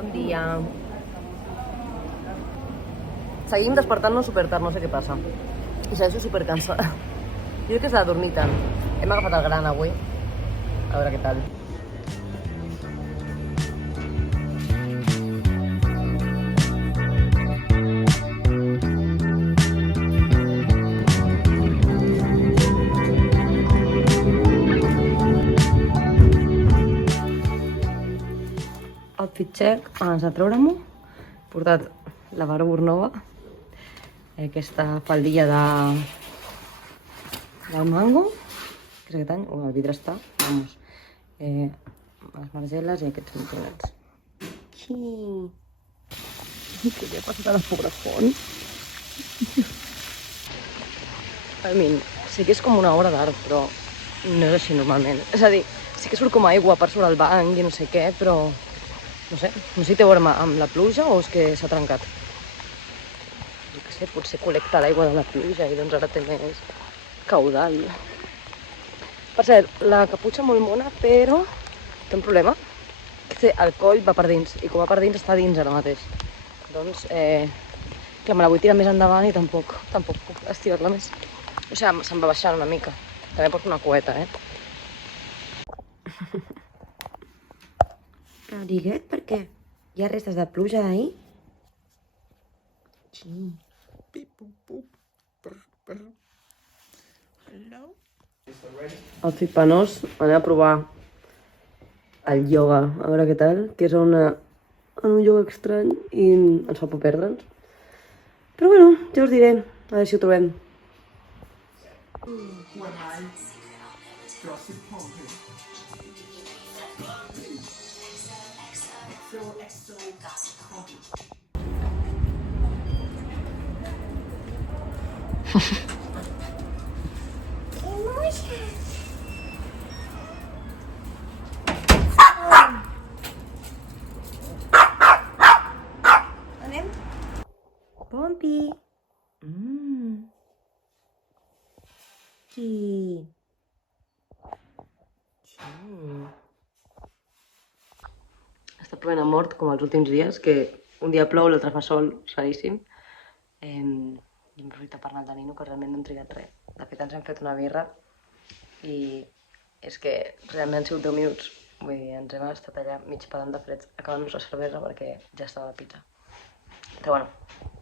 Bon dia. Seguim despertant-nos supertard, no sé què passa. I segueixo supercansada. Jo crec que s'ha de dormir tant. Hem agafat el gran avui. A veure què tal. Outfit check, abans de treure-m'ho. He portat la Barbour nova. Aquesta faldilla del Mango. Que és aquest any, el vidre està, vamos. Les margel·les i aquests mitjolets. Aquí. Què li ha passat a la pobra font? I mean, sí que és com una obra d'art, però no és així normalment. És a dir, sí que surt com aigua per sobre el banc i no sé què, però no sé si té a veure amb la pluja o és que s'ha trencat. Jo què sé, potser col·lecta l'aigua de la pluja i doncs ara té més caudal. Per cert, la caputxa molt mona, però té un problema. Que el coll va per dins, i com va per dins està dins ara mateix. Doncs, que me la vull tirar més endavant i tampoc puc estirar-la més. O sigui, se'm va baixant una mica. També porto una cueta, Però diguet, per què? Hi ha restes de pluja d'ahir? Sí. Outfit penós, anem a provar el ioga, a veure què tal, que és en un ioga estrany i ens fa por perdre'ns. Però bueno, ja us diré, a veure si ho trobem. Pompi! Sí. Està plovent a mort, com els últims dies, que un dia plou, l'altre fa sol, seríssim. I hem aprofitat per anar al Danino, que realment no hem trigat res. De fet, ens hem fet una birra i és que realment han sigut 10 minuts. Vull dir, ens hem estat allà mig pedant de freds, acabant-nos la cervesa perquè ja estava la pizza. Però bueno,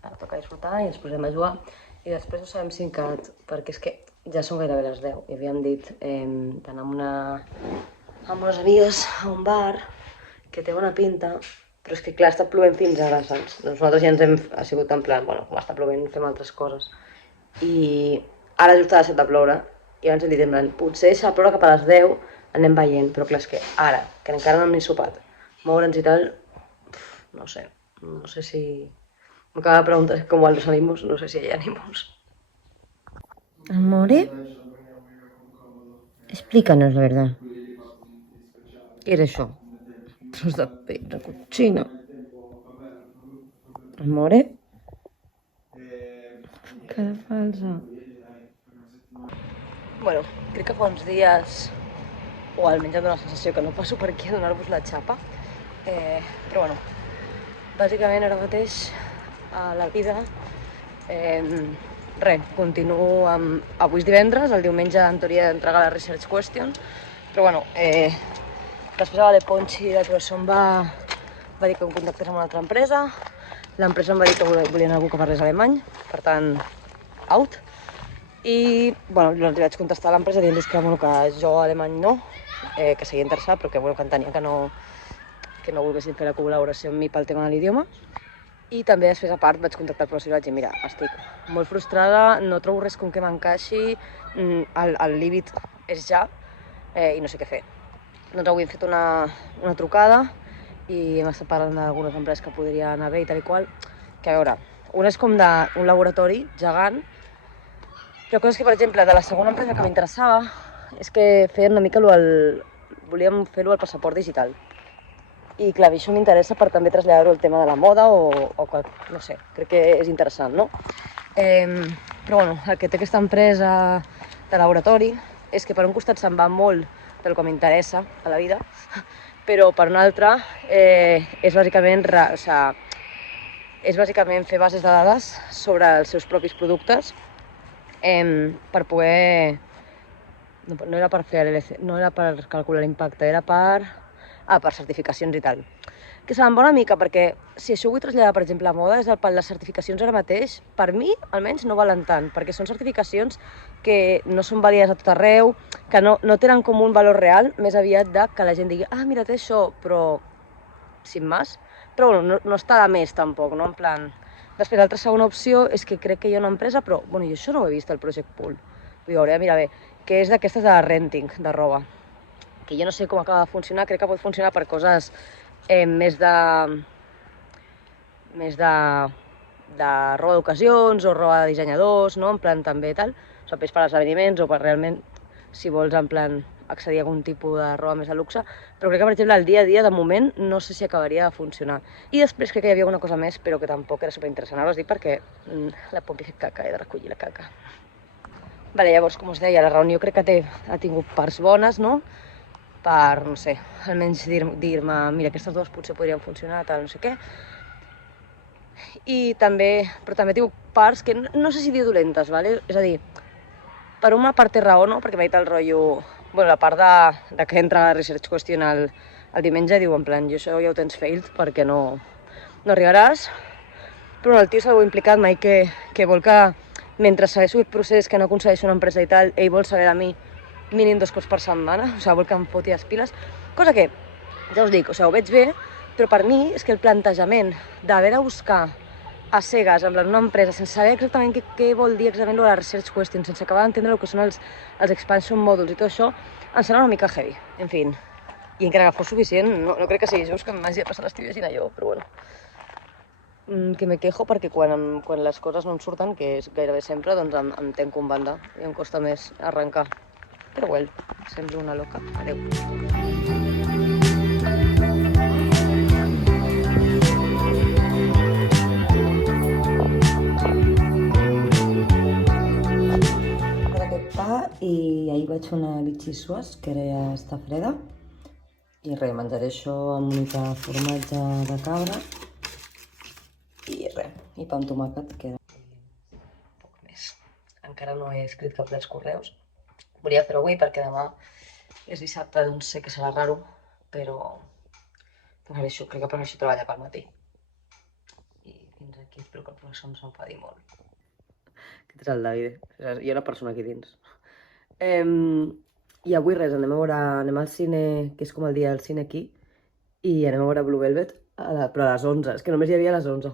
ara toca disfrutar i ens posem a jugar. I després no sabem si encat, perquè és que ja són gairebé les 10 i havíem dit d'anar amb unes amigues a un bar que té bona pinta, però és que clar, està plovent fins ara, saps? Doncs nosaltres ja ha sigut en plan, bueno, com està plovent fem altres coses. I ara just ha deixat de ploure i abans hem dit en plan, potser s'ha ploure cap a les 10, anem veient, però clar, és que ara, que encara no hem ni sopat, moure'ns i tal, no sé si... M'acaba de preguntar com van los ánimos, no sé si hay ánimos. Amore, explícanos la verdad. ¿Qué es eso? Tros de pedra cochina. Amore? Cara falsa. Bueno, crec que fa uns dies, o almenys em dóna la sensació que no passo per aquí a donar-vos la xapa, però bueno, bàsicament ara mateix a la vida, continuo amb... Avui és divendres, el diumenge en teoria d'entregar la research question, però bueno, després a la Ponchi la professor em va dir que em contactés amb una altra empresa, l'empresa em va dir que volien algú que parlés alemany, per tant, out. I bueno, li vaig contestar a l'empresa dient-los que, bueno, que jo alemany no, que seguia interessat, però que, bueno, que entenia que no volguessin fer la col·laboració amb mi pel tema de l'idioma. I també després, a part, vaig contactar el professor i vaig dir, mira, estic molt frustrada, no trobo res com que m'encaixi, el límit és ja i no sé què fer. Doncs avui hem fet una trucada i hem estat parlant d'algunes empreses que podrien haver i tal i qual, que a veure, una és com d'un laboratori gegant, però coses que, per exemple, de la segona empresa que m'interessava és que feien una mica volíem fer-ho al passaport digital. I clar, això m'interessa per també traslladar-ho al tema de la moda o no sé, crec que és interessant, no? Però bueno, el que té aquesta empresa de laboratori és que per un costat se'n va molt del que m'interessa a la vida, però per una altra és bàsicament fer bases de dades sobre els seus propis productes per poder... No era per fer LLC, no era per calcular l'impacte, era per certificacions i tal. Que se'n va una mica, perquè si això ho vull traslladar, per exemple, a moda, les certificacions ara mateix, per mi, almenys, no valen tant, perquè són certificacions que no són vàlides a tot arreu, que no tenen com un valor real, més aviat de que la gent digui mira, té això, però sin más. Però bueno, no està de més tampoc, no? En plan... Després, l'altra segona opció és que crec que hi ha una empresa, però bueno, jo això no ho he vist al Project Pool. Vull dir, hauré de mirar bé, que és d'aquestes de renting, de roba. Que jo no sé com acaba de funcionar, crec que pot funcionar per coses més de roba d'ocasions o roba de dissenyadors, no? En plan també tal, o sigui, per esdeveniments o per realment, si vols en plan accedir a algun tipus de roba més de luxe, però crec que, per exemple, el dia a dia, de moment, no sé si acabaria de funcionar. I després crec que hi havia una cosa més, però que tampoc era superinteressant. Ara us dic perquè la Pompi ha fet caca, he de recollir la caca. Vale, llavors, com us deia, la reunió crec que ha tingut parts bones, no? Per, no sé, almenys dir-me, mira, aquestes dues potser podrien funcionar, tal, no sé què. Però també tinc parts que no sé si dir dolentes, vale? És a dir, per una part té raó, no? Perquè m'ha dit el rotllo... Bueno, la part de que entra a Research Question el diumenge, diu en plan, jo això ja ho tens failed perquè no arribaràs. Però el tio s'ha implicat mai que vol que, mentre segueixo el procés, que no aconsegueixo una empresa i tal, ell vol saber de mi mínim 2 cops per setmana, o sigui, vol que em foti les piles, cosa que, ja us dic, o sigui, ho veig bé, però per mi és que el plantejament d'haver de buscar a cegues, en plan una empresa, sense saber exactament què vol dir exactament la Research Question, sense acabar d'entendre el que són els expansion modules i tot això, em sembla una mica heavy, en fi. I encara que fos suficient, no crec que sigui just que m'hagi de passar l'estiu llegint allò, però bueno. Que me quejo perquè quan les coses no em surten, que és gairebé sempre, doncs em tenco en banda i em costa més arrencar. Però well, sembla una loca. Adéu. I ahir vaig fer una bitxissuas, que ara ja està freda. I res, menjaré això amb una mica de formatge de cabra. I res, i pa amb tomàquet queda. Poc més. Encara no he escrit cap dels correus. Volia fer-ho avui perquè demà és dissabte, doncs sé que serà raro, però prefereixo, crec que prefereixo treballar pel matí. I fins aquí espero que el professor em s'enfadi molt. Aquest és el David, hi ha una persona aquí dins. I avui res, anem al cine, que és com el dia del cine aquí, i anem a veure Blue Velvet, però a les 11, és que només hi havia a les 11.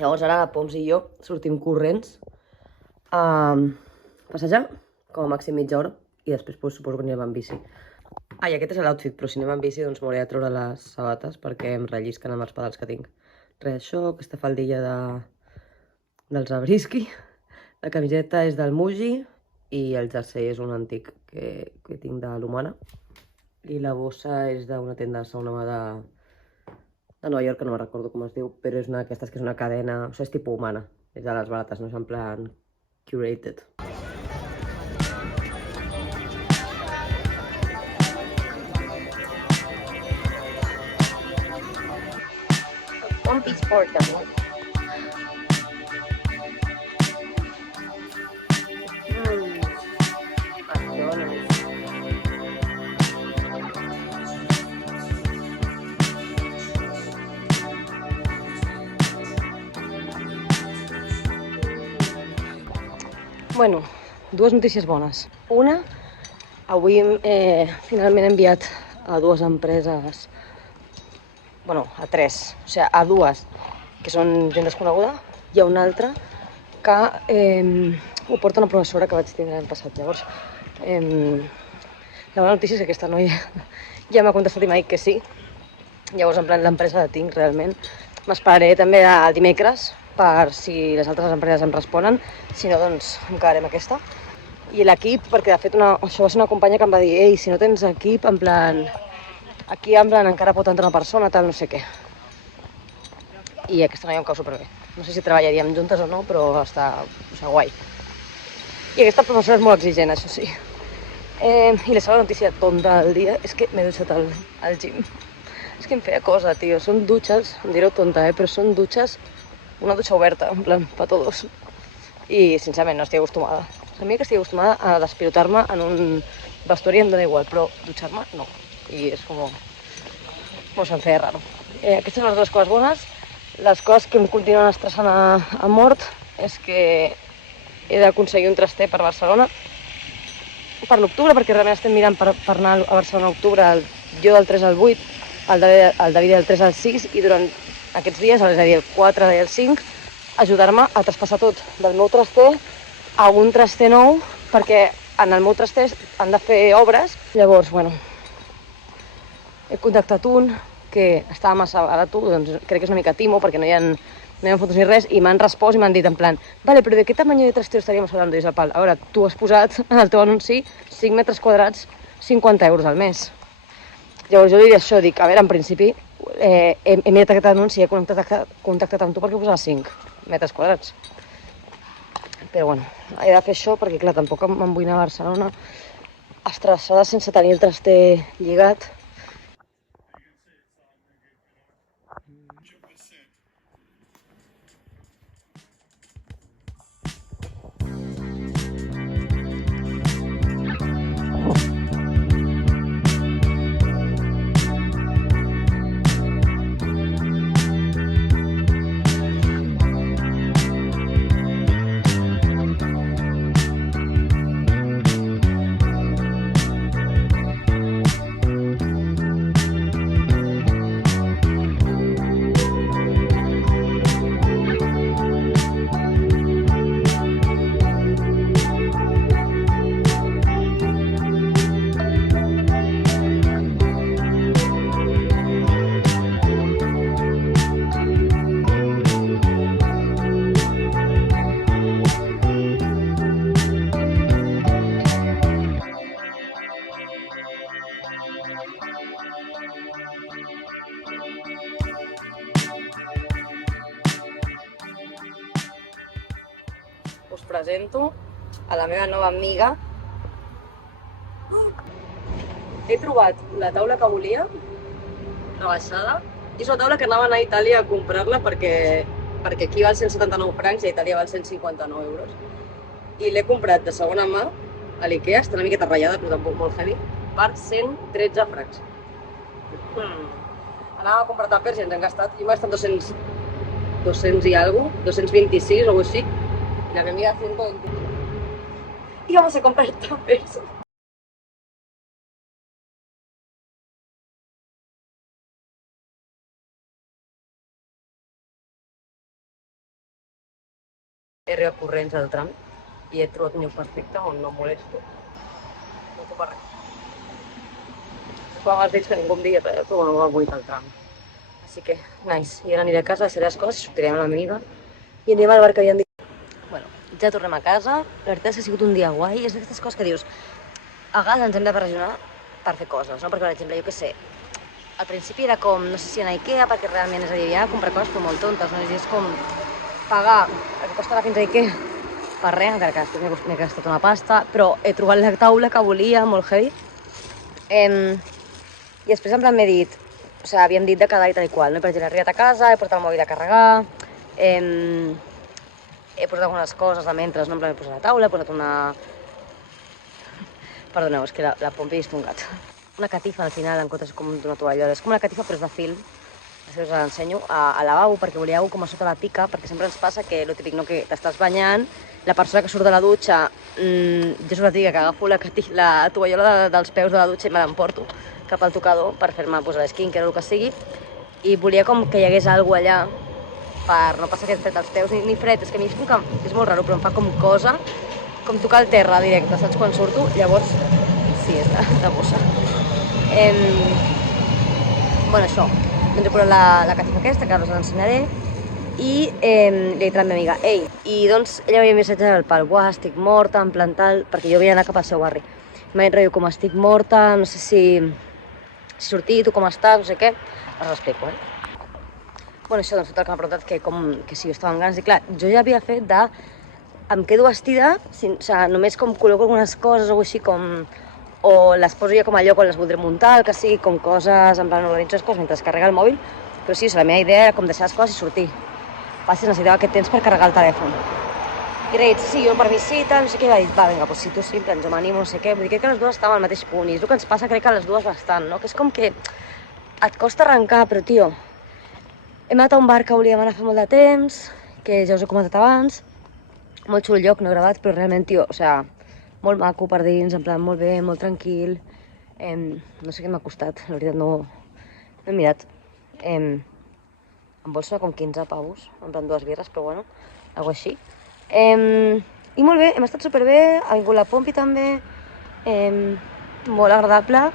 Llavors ara la Poms i jo sortim corrents a passejar, com a màxim mitja hora, i després suposo que anirem amb bici. I aquest és l'outfit, però si anem amb bici doncs m'hauré de treure les sabates perquè em rellisquen amb els pedals que tinc. Res, això, aquesta faldilla del Zabriskie. La camiseta és del Muji i el jersei és un antic que tinc de l'Humana. I la bossa és d'una tenda de segona mà de Nova York, que no recordo com es diu, però és una d'aquestes que és una cadena, o sigui, és tipus Humana. És de les barates, no és en plan curated. Pompi Sport, també. Bueno, dues notícies bones. Una, avui finalment he enviat a dues empreses, bueno, a tres, o sigui, a dues que són gent desconeguda, i a una altra que ho porta una professora que vaig tindre l'any passat. Llavors, la bona notícia és que aquesta noia ja m'ha contestat i m'ha dit que sí. Llavors, en plan, l'empresa la tinc realment. M'esperaré també el dimecres per si les altres empreses em responen. Si no, doncs em quedaré amb aquesta. I l'equip, perquè de fet això va ser una companya que em va dir ei, si no tens equip, en plan, aquí en plan encara pot entrar una persona, tal, no sé què. I aquesta noia em cau superbé. No sé si treballaríem juntes o no, però està guai. I aquesta professora és molt exigent, això sí. I la segona notícia tonta del dia és que m'he dutxat al gym. És que em feia cosa, tio. Són dutxes, em direu tonta, però són dutxes, una dutxa oberta, en plan, pa todos. I, sincerament, no estic acostumada. A mi que estic acostumada a despilotar-me en un vestuari em dona igual, però dutxar-me no. I és com... Bueno, se'm feia raro. Aquestes són les dues coses bones. Les coses que em continuen estressant a mort és que he d'aconseguir un traster per Barcelona per l'octubre, perquè realment estem mirant per anar a Barcelona a l'octubre, jo del 3 al 8, el David del 3 al 6, i durant aquests dies, és a dir, el 4 i el 5, ajudar-me a traspassar tot del meu traster a un traster nou, perquè en el meu traster han de fer obres. Llavors, bueno, he contactat un que estava massa barat, doncs crec que és una mica timo, perquè no hi ha fotos ni res, i m'han respost i m'han dit en plan, vale, però de què tamany de trastero estaríem hablando? I és el pal, a veure, tu has posat en el teu anunci 5 metres quadrats, 50 euros al mes. Llavors jo li dic això, dic, a veure, en principi he mirat aquest anunci, he contactat amb tu perquè posava 5 metres quadrats. Però bueno, he de fer això perquè, clar, tampoc me'n vull anar a Barcelona estressada sense tenir el traster lligat. Us presento a la meva nova amiga. He trobat la taula que volia, rebaixada, i és una taula que anava a anar a Itàlia a comprar-la perquè aquí val 179 francs i a Itàlia val 159 euros. I l'he comprat de segona mà a l'Ikea, està una miqueta ratllada, però tampoc molt heavy, per 113 francs. Anàvem a comprar tàpers i ens hem gastat, jo m'he gastat 200 i algo, 226 o així, y la mi amiga 120. Y vamos a comprar tuppers. He arribat corrents al tram i he trobat un lloc perfecte on no em molesto. No ocupa res. Quan m'has dit que ningú em digui res, però no m'ha buit el tram. Així que, nice. I ara aniré a casa, deixaré les coses, sortiré amb l'amiga i anirem al bar que havien dit. Bueno, ja tornem a casa. La veritat és que ha sigut un dia guai. És d'aquestes coses que dius, a vegades ens hem de pressionar per fer coses, no? Perquè, per exemple, jo què sé, al principi era com, no sé si anar a Ikea, perquè realment és a dir, ja comprar coses però molt tontes, no? És com pagar el que costa anar fins a Ikea per res, encara que després m'he gastat una pasta, però he trobat la taula que volia, molt heavy. I després en plan m'he dit, o sigui, havien dit de quedar i tal i qual, no? Per exemple, he arribat a casa, he portat el mòbil a carregar, he posat algunes coses de mentre, no? En plan, he posat la taula, he posat una... Perdoneu, és que la Pompi és un gat. Una catifa al final, en comptes com d'una tovallola. És com una catifa però és de fil. Després us l'ensenyo a lavabo perquè volia alguna com a sota la pica, perquè sempre ens passa que, lo típic, no, que t'estàs banyant, la persona que surt de la dutxa, jo soc la típica que agafo la tovallola dels peus de la dutxa i me l'emporto cap al tocador per fer-me l'esquincare o el que sigui, i volia com que hi hagués alguna allà per no passar aquest fred als peus, ni fred, és que a mi és molt raro, però em fa com cosa, com tocar el terra directe, saps, quan surto? Llavors, sí, és de bossa. Bueno, això, doncs he posat la catifa aquesta, que ara us l'ensenyaré, i li he dit a la meva amiga, ei, i doncs ella m'havia missatjat el pal, uah, estic morta, en plan tal, perquè jo havia d'anar cap al seu barri. M'ha dit, rotllo, com estic morta, no sé si sortir, tu com estàs, no sé què, us ho explico, Bueno, això, doncs, tot el que m'ha preguntat que si jo estava amb ganes, i clar, jo ja havia fet em quedo vestida, o sigui, només com col·loco algunes coses o així com o les poso jo com a lloc on les voldré muntar, que sigui com coses, en plan organitzo les coses mentre es carrega el mòbil, però sí, la meva idea era com deixar les coses i sortir. Passi, necessitava aquest temps per carregar el telèfon. I he dit, sí, jo per mi sí, tal, no sé què, i va dir, va, vinga, doncs si tu sí, jo m'animo, no sé què, vull dir, crec que les dues estàvem al mateix punt, i és el que ens passa, crec que a les dues bastant, no? Que és com que et costa arrencar, però, tio, hem anat a un bar que volíem anar a fer molt de temps, que ja us he comentat abans, molt xulo el lloc, no he gravat, però realment, tio, o sigui, molt maco per dins, en plan, molt bé, molt tranquil, no sé què m'ha costat, la veritat no he mirat, em bolsa com 15 pavos, en plan 2 birres, però bueno, alguna així. I molt bé, hem estat superbé, ha vingut la Pompi també, molt agradable,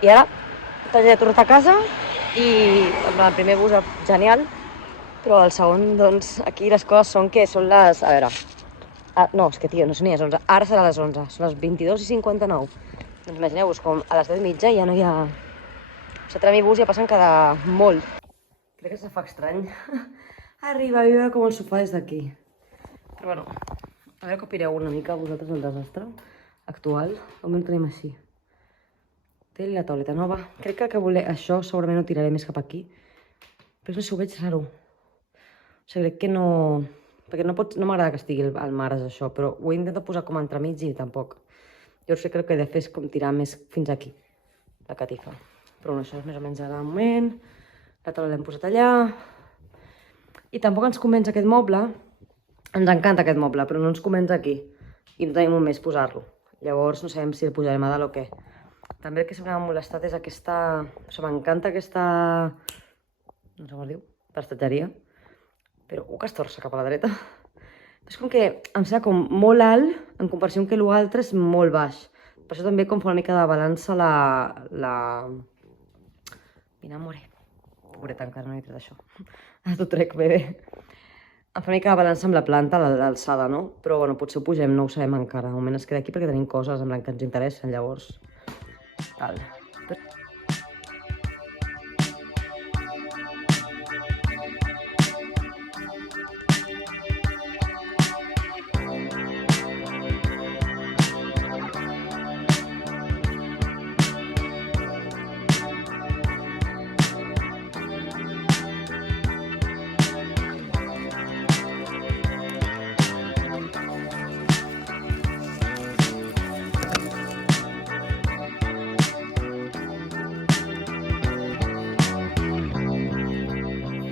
i ara ja he tornat a casa i el primer bus genial, però el segon, doncs, aquí les coses són que són les... A veure... no, és que, tio, no són ni les 11. Ara serà les 11, són les 22:59. Doncs imagineu-vos com a les 10:30 ja no hi ha... O sigui, tram i bus ja passen cada molt. Crec que se fa estrany arribar a viure com el sofà des d'aquí. Però bueno, a veure que opineu una mica vosaltres del desastre actual. Com el tenim així. Té la tauleta nova. Crec que això segurament ho tiraré més cap aquí. Però no sé, ho veig raro. O sigui, crec que no... Perquè no m'agrada que estigui al marge això, però ho he intentat posar com entremig i tampoc. Jo crec que el que he de fer és com tirar més fins aquí, la catifa. Però bueno, això és més o menys ara de moment. La taula l'hem posat allà. I tampoc ens convenç aquest moble. Ens encanta aquest moble, però no ens convenç aquí. I no tenim un mes posar-lo. Llavors no sabem si el posarem a dalt o què. També el que sempre m'ha molestat és aquesta... O sigui, m'encanta aquesta... No sé com es diu? Prestatgeria. Però que es torça cap a la dreta. És com que em sembla com molt alt en comparació amb que l'altre és molt baix. Per això també com fa una mica de balança la... Mira, amore. Pobreta, encara no he tret això. T'ho trec, bebè. Em fa una mica de balança amb la planta, l'alçada, no? Però bueno, potser ho pugem, no ho sabem encara. De moment es queda aquí perquè tenim coses en que ens interessen, llavors. Tal.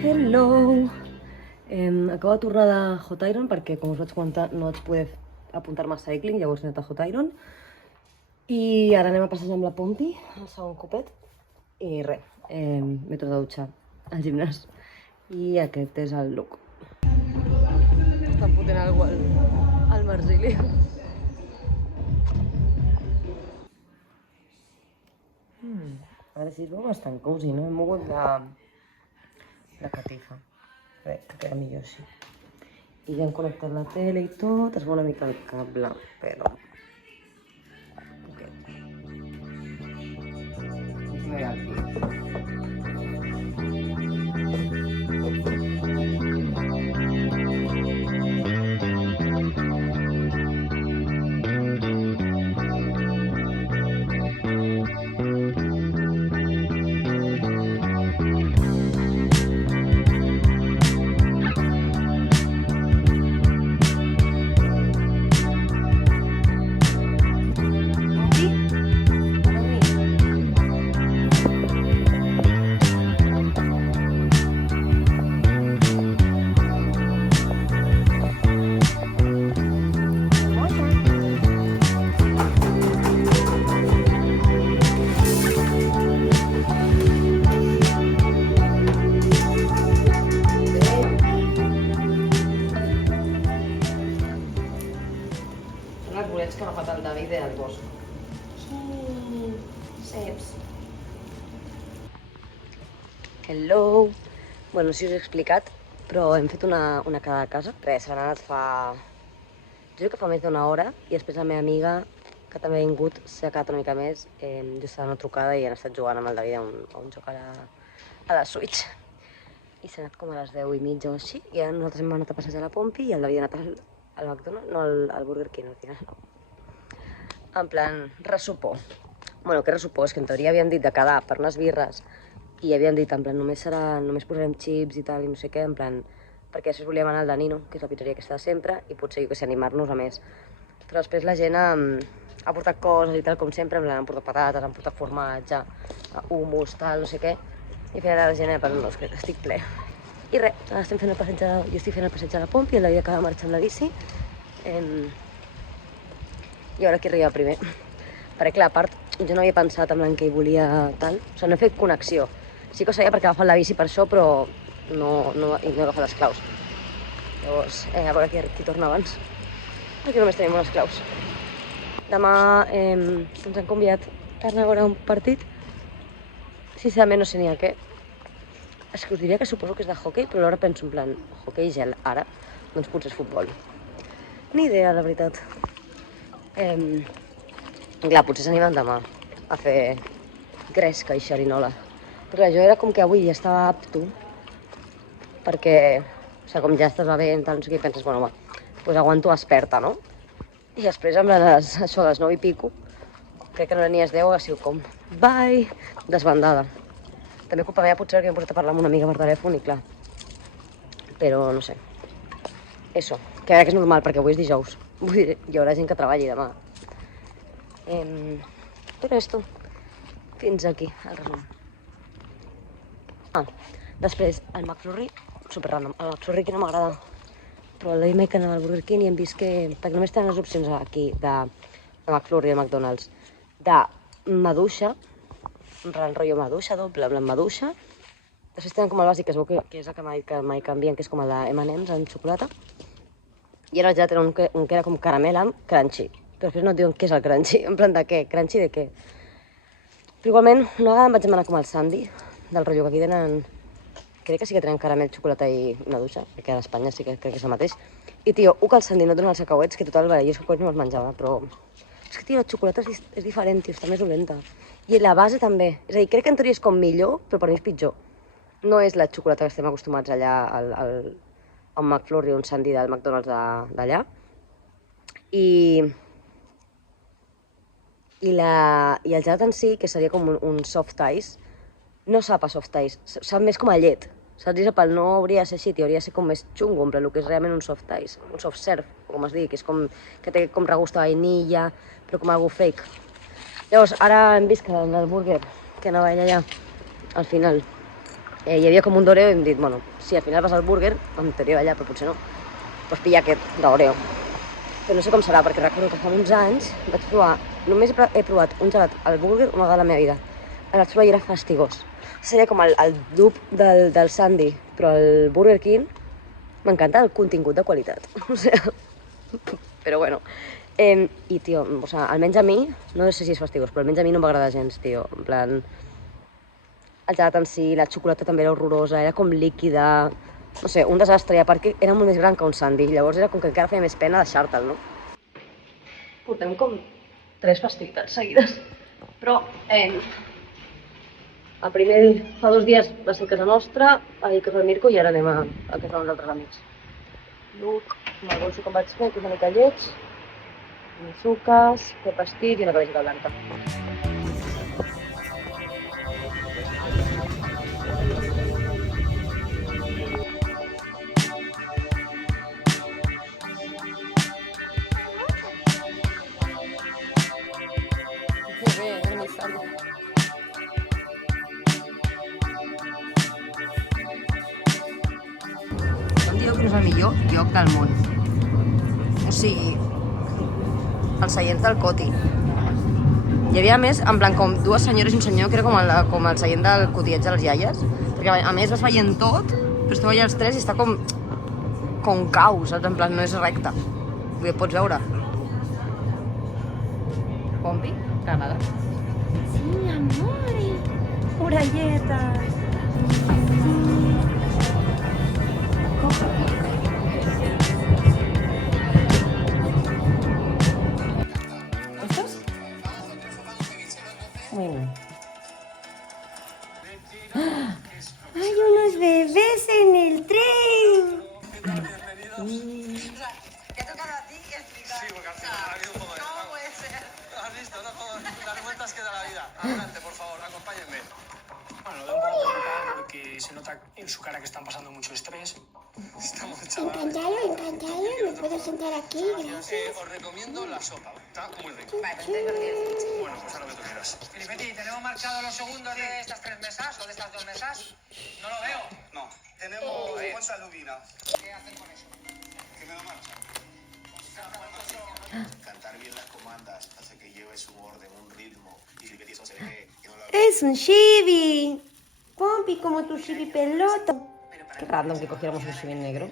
Hello! Acabo de tornar de Hot Iron perquè, com us vaig comentar, no vaig poder apuntar-me a cycling, llavors he anat a Hot Iron. I ara anem a passejar amb la Pompi, al segon copet. I res, m'he tornat a dutxar al gimnàs. I aquest és el look. Estan fotent alguna cosa al Marsili. Ara sí es veu bastant cozy, no? Hem mogut la catifa. Bé, que queda millor així. I ja hem connectat la tele i tot, es veu una mica el cable, però... poquet. No hi ha el fil. Que ha agafat el David del bosc. Sí, ceps. Hello! Bueno, no sé si us he explicat, però hem fet una quedada a casa. Res, s'han anat fa... Jo crec que fa més d'1 hora, i després la meva amiga, que també ha vingut, s'ha quedat una mica més. Jo estava una trucada i han estat jugant amb el David a un joc a la Switch. I s'ha anat com a les 10:30 o així, i ara nosaltres hem anat a passejar a la Pompi i el David ha anat al McDonald's, no al Burger King, al final no. En plan, ressupó. Bueno, que ressupòs, que en teoria havien dit de quedar per unes birres i havien dit, en plan, només posarem xips i tal, i no sé què, en plan, perquè després volíem anar al Danino, que és la pizzeria que està sempre, i potser, jo que sé, animar-nos a més. Però després la gent ha portat coses i tal, com sempre, en plan, han portat patates, han portat formatge, hummus, tal, no sé què, i al final la gent però no, és que estic ple. I res, ara jo estic fent el passeig de la Pompi, la dia acaba marxant la bici, i ara qui arriba primer. Perquè, clar, a part, jo no havia pensat en què hi volia tal, o sigui, no he fet connexió. Sí que ho sabia perquè he agafat la bici per això, però no he agafat les claus. Llavors, a veure qui torna abans. Aquí només tenim unes claus. Demà ens han convidat per anar a veure un partit. Sincerament no sé ni a què. És que us diria que suposo que és de hoquei, però alhora penso en plan, hoquei gel, ara, doncs potser és futbol. Ni idea, la veritat. Clar, potser s'animen demà a fer gresca i xerinola. Però clar, jo era com que avui ja estava apto, perquè, o sigui, com ja estàs bevent, tal, no sé què, penses, bueno, doncs aguanto experta, no? I després, amb això a les 9 i pico, crec que no era ni les 10, ha sigut com, bye, desbandada. També culpa meva potser que m'he posat a parlar amb una amiga per telèfon i clar, però no sé. Eso, que crec que és normal perquè avui és dijous. Vull dir, hi haurà gent que treballi demà. Però esto, fins aquí, el resum. Després, el McFlurry, superrandom, el McFlurry que no m'agrada, però l'ahir m'he anat al Burger King i hem vist que, perquè només tenen les opcions aquí de McFlurry i de McDonald's, de maduixa, en rotllo maduixa, doble, amb maduixa. Després tenen com el bàsic, que es veu que és el que mai canvien, que és com el de M&M's amb xocolata. I ara ja tenen un que era com caramel amb crunchy. Però després no et diuen què és el crunchy, en plan de què, crunchy de què. Però igualment, una vegada em vaig demanar com el Sandy, del rotllo que aquí tenen, crec que sí que tenen caramel, xocolata i maduixa, perquè a Espanya sí que crec que és el mateix. I tio, que el Sandy no et donen els cacauets, que total, jo els cacauets no els menjava, però... És que, tio, la xocolata és diferent, tio, està més dolenta. I la base també. És a dir, crec que en teoria és com millor, però per mi és pitjor. No és la xocolata que estem acostumats allà al McFlurry o un Sandy del McDonald's d'allà. I el gelat en si, que seria com un soft ice, no sap a soft ice, sap més com a llet. Saps? I no hauria de ser així, hauria de ser com més xungo, en plan, el que és realment un soft ice, un soft serve, com es digui, que és com que té com regust de vainilla, però com algú fake. Llavors, ara hem vist que en el burger que anava allà, al final, hi havia com un d'Oreo i hem dit, bueno, si al final vas al burger, en teoria allà, però potser no, doncs pilla aquest d'Oreo. Però no sé com serà, perquè recordo que fa uns anys vaig provar, només he provat un gelat al burger una vegada a la meva vida. El vaig provar i era fastigós. Seria com el dupe del Sandy, però el Burger King m'encanta el contingut de qualitat. O sigui, però bueno. I, tio, o sigui, almenys a mi, no sé si és fastigós, però almenys a mi no m'agrada gens, tio. En plan, el gelat en si, la xocolata també era horrorosa, era com líquida, no sé, un desastre, i a part que era molt més gran que un Sandy, llavors era com que encara feia més pena deixar-te'l, no? Portem com 3 festivitats seguides, però el primer fa 2 dies va ser a casa nostra, ahir a casa del Mirko, i ara anem a casa dels altres amics. Luc, amb el bolso que em vaig fer, que és una mica lleig, suques, fer pastit i una cabellera blanca. Em diu que no és el millor lloc del món. O sigui, els seients del Coti. Hi havia, a més, en plan, com 2 senyores i un senyor, que era com el seient del cotiet de les iaies, perquè a més vas veient tot, però esteu allà els 3 i està com cau, saps? En plan, no és recte. Vull dir, pots veure. Pompi, Granada. Sí, amore. Orelletes. ¿Estos? Bueno. Hay unos bebés en el tren. Te ha tocado a ti y explicar. Sí, porque al final ha habido un poco de... ¿Cómo puede ser? ¿Has visto? No, las vueltas que da la vida. Adelante, por favor, acompáñenme. Bueno, lo veo un poco preocupado porque se nota en su cara que están pasando mucho estrés. Estamos chavales. Encantado. ¿Me puedo sentar aquí? Gracias. Os recomiendo la sopa. Está muy rico. Bueno, pues a lo que tú quieras. Filipetti, ¿tenemos marcado los segundos de estas 3 mesas o de estas 2 mesas? No lo veo. No, tenemos cuánta lubina. ¿Qué hacen con eso? Que me la marcha. Cantar bien las comandas hace que lleves un orden, un ritmo. Y si eso se ve que no lo Es un chibi. Pompi, como tu chibi pelota. Qué random que cogiéramos un chibi negro.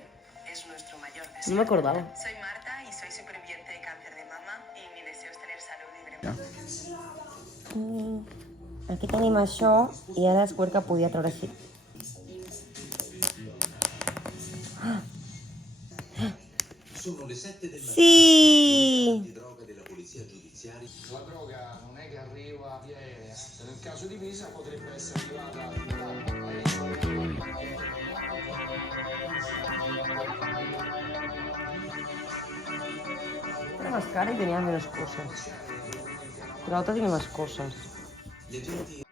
Es nuestro mayor No deseo. me acordaba. Soy Marta y soy superviviente de cáncer de mama y mi deseo es tener salud y brevedad. Aquí tenim això i ara Square que podia treure així. Sono le 7 del mattino. Sí! Di droga della polizia giudiziaria. La droga non è che arriva, viene. Nel caso di Pisa potrebbe essere arrivata Era más cara y tenía menos cosas. Pero la otra tiene más cosas. Gli agenti